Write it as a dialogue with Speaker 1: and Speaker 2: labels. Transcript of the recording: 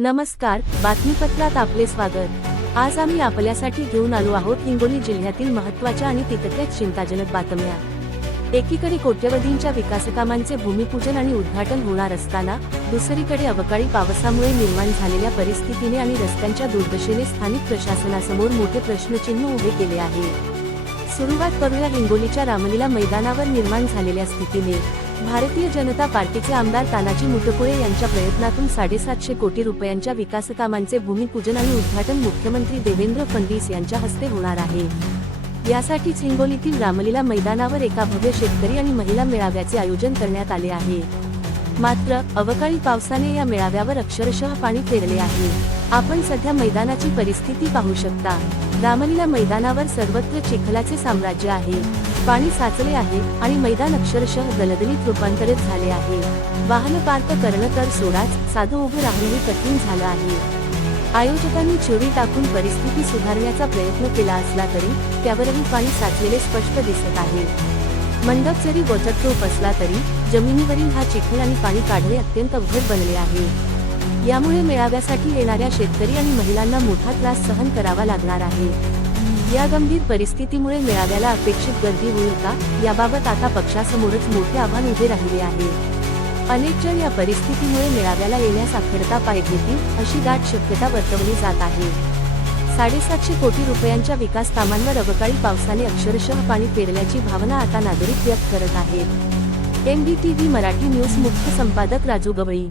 Speaker 1: नमस्कार बातमीपत्रात आपले स्वागत. आज आम्ही आपल्यासाठी घेऊन आलो आहोत हिंगोली जिल्ह्यातील महत्त्वाच्या आणि तितक्याच चिंताजनक बातम्या. एकीकडे कोट्यवधींच्या विकासकामांचे भूमिपूजन आणि उद्घाटन होणार असताना दुसरीकडे अवकाळी पावसामुळे निर्माण झालेल्या परिस्थितीने आणि रस्त्यांच्या दुर्दशेने स्थानिक प्रशासनासमोर मोठे प्रश्नचिन्ह उभे केले आहे. सुरुवात करूया हिंगोलीच्या रामलीला मैदानावर निर्माण झालेल्या स्थितीने. भारतीय जनता पार्टीचे आमदार तानाजी मुटकुळे यांच्या प्रयत्नातून साडेसातशे कोटी रुपयांच्या विकासकामांचे भूमिपूजन आणि उद्घाटन मुख्यमंत्री देवेंद्र फडणवीस यांच्या हस्ते होणार आहे. यासाठीच हिंगोलीतील रामलीला मैदानावर एका भव्य शेतकरी आणि महिला मेळाव्याचे आयोजन करण्यात आले आहे. मात्र अवकाळी पावसाने या मेळाव्यावर अक्षरशः पाणी फेरले आहे. आपण सध्या मैदानाची परिस्थिती पाहू शकता. रामलीला मैदानावर सर्वत्र चिखलाचे साम्राज्य आहे. पाणी साचले आहे आणि मैदान अक्षरशः दलदलीत रूपांतरित झाले आहे. वाहन पार्क करणं तर सोडाच साधं उभं राहणंही कठीण झालं आहे. आयोजकांनी चिवडी टाकून परिस्थिती सुधारण्याचा प्रयत्न केला असला तरी त्यावरही पाणी साचलेले स्पष्ट दिसत आहे. मंडप जरी वॉटरप्रूफ असला तरी जमिनीवरील हा चिखल आणि पाणी काढणे अत्यंत अवघड बनले आहे. यामुळे मेळाव्यासाठी येणाऱ्या शेतकरी आणि महिलांना मोठा त्रास सहन करावा लागणार आहे. या गंभीर परिस्थितीमुळे मेळाव्याला अपेक्षित गर्दी होईल का याबाबत आता पक्षासमोरच मोठे आव्हान उभे राहिले आहे. अनेक जण या परिस्थितीमुळे मेळाव्याला येण्यास आखडता पाय घेतील अशी दाट शक्यता वर्तवली जात आहे. साडेसातशे कोटी रुपयांच्या विकास कामांवर अवकाळी पावसाने अक्षरशः पाणी पेरल्याची भावना आता नागरिक व्यक्त करत आहेत. एमडीटीव्ही मराठी न्यूज मुख्य संपादक राजू गवळी